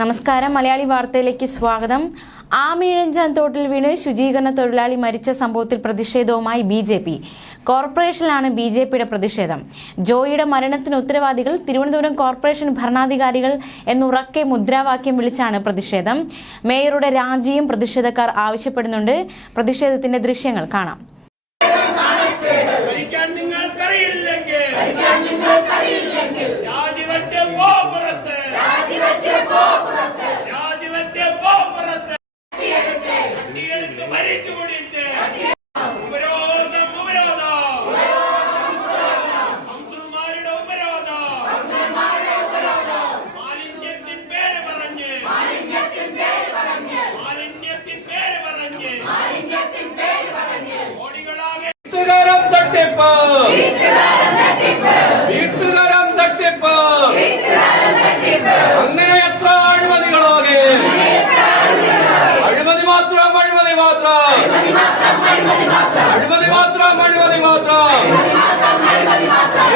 നമസ്കാരം. മലയാളി വാർത്തയിലേക്ക് സ്വാഗതം. ആമിഴഞ്ചാൻ തോട്ടിൽ വീണ് ശുചീകരണ തൊഴിലാളി മരിച്ച സംഭവത്തിൽ പ്രതിഷേധവുമായി ബി ജെ പി. കോർപ്പറേഷനിലാണ് ബി ജെ പിയുടെ പ്രതിഷേധം. ജോയിയുടെ മരണത്തിന് ഉത്തരവാദികൾ തിരുവനന്തപുരം കോർപ്പറേഷൻ ഭരണാധികാരികൾ എന്നുറക്കെ മുദ്രാവാക്യം വിളിച്ചാണ് പ്രതിഷേധം. മേയറുടെ രാജിയും പ്രതിഷേധക്കാർ ആവശ്യപ്പെടുന്നുണ്ട്. പ്രതിഷേധത്തിന്റെ ദൃശ്യങ്ങൾ കാണാം. मातरम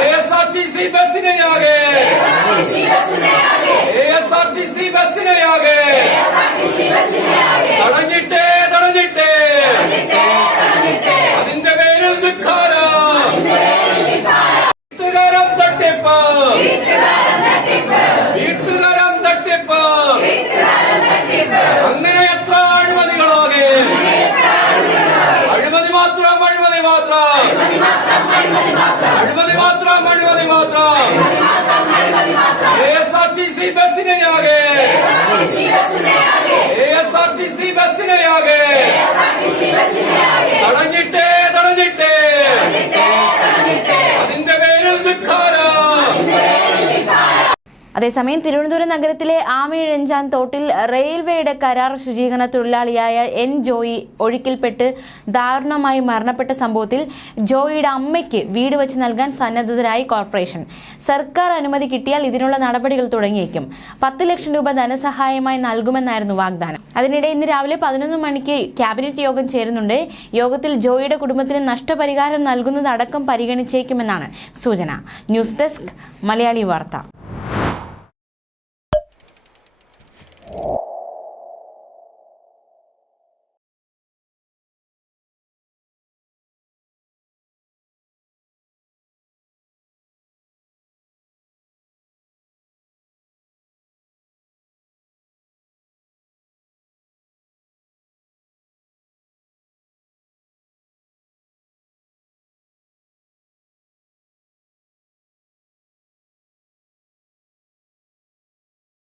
एसआरटीसी बस नहीं आ गए மாத்திரம் அனுமதி மாத்திரம். அனுமதி பஸ்ஸினையாக അതേസമയം തിരുവനന്തപുരം നഗരത്തിലെ ആമിഴഞ്ചാൻ തോട്ടിൽ റെയിൽവേയുടെ കരാർ ശുചീകരണ തൊഴിലാളിയായ എൻ ജോയി ഒഴുക്കിൽപ്പെട്ട് ദാരുണമായി മരണപ്പെട്ട സംഭവത്തിൽ ജോയിയുടെ അമ്മയ്ക്ക് വീട് വെച്ച് നൽകാൻ സന്നദ്ധരായി കോർപ്പറേഷൻ. സർക്കാർ അനുമതി കിട്ടിയാൽ ഇതിനുള്ള നടപടികൾ തുടങ്ങിയേക്കും. പത്ത് ലക്ഷം രൂപ ധനസഹായമായി നൽകുമെന്നായിരുന്നു വാഗ്ദാനം. അതിനിടെ ഇന്ന് രാവിലെ പതിനൊന്ന് മണിക്ക് ക്യാബിനറ്റ് യോഗം ചേരുന്നുണ്ട്. യോഗത്തിൽ ജോയിയുടെ കുടുംബത്തിന് നഷ്ടപരിഹാരം നൽകുന്നതടക്കം പരിഗണിച്ചേക്കുമെന്നാണ് സൂചന. ന്യൂസ് ഡെസ്ക് മലയാളി വാർത്ത.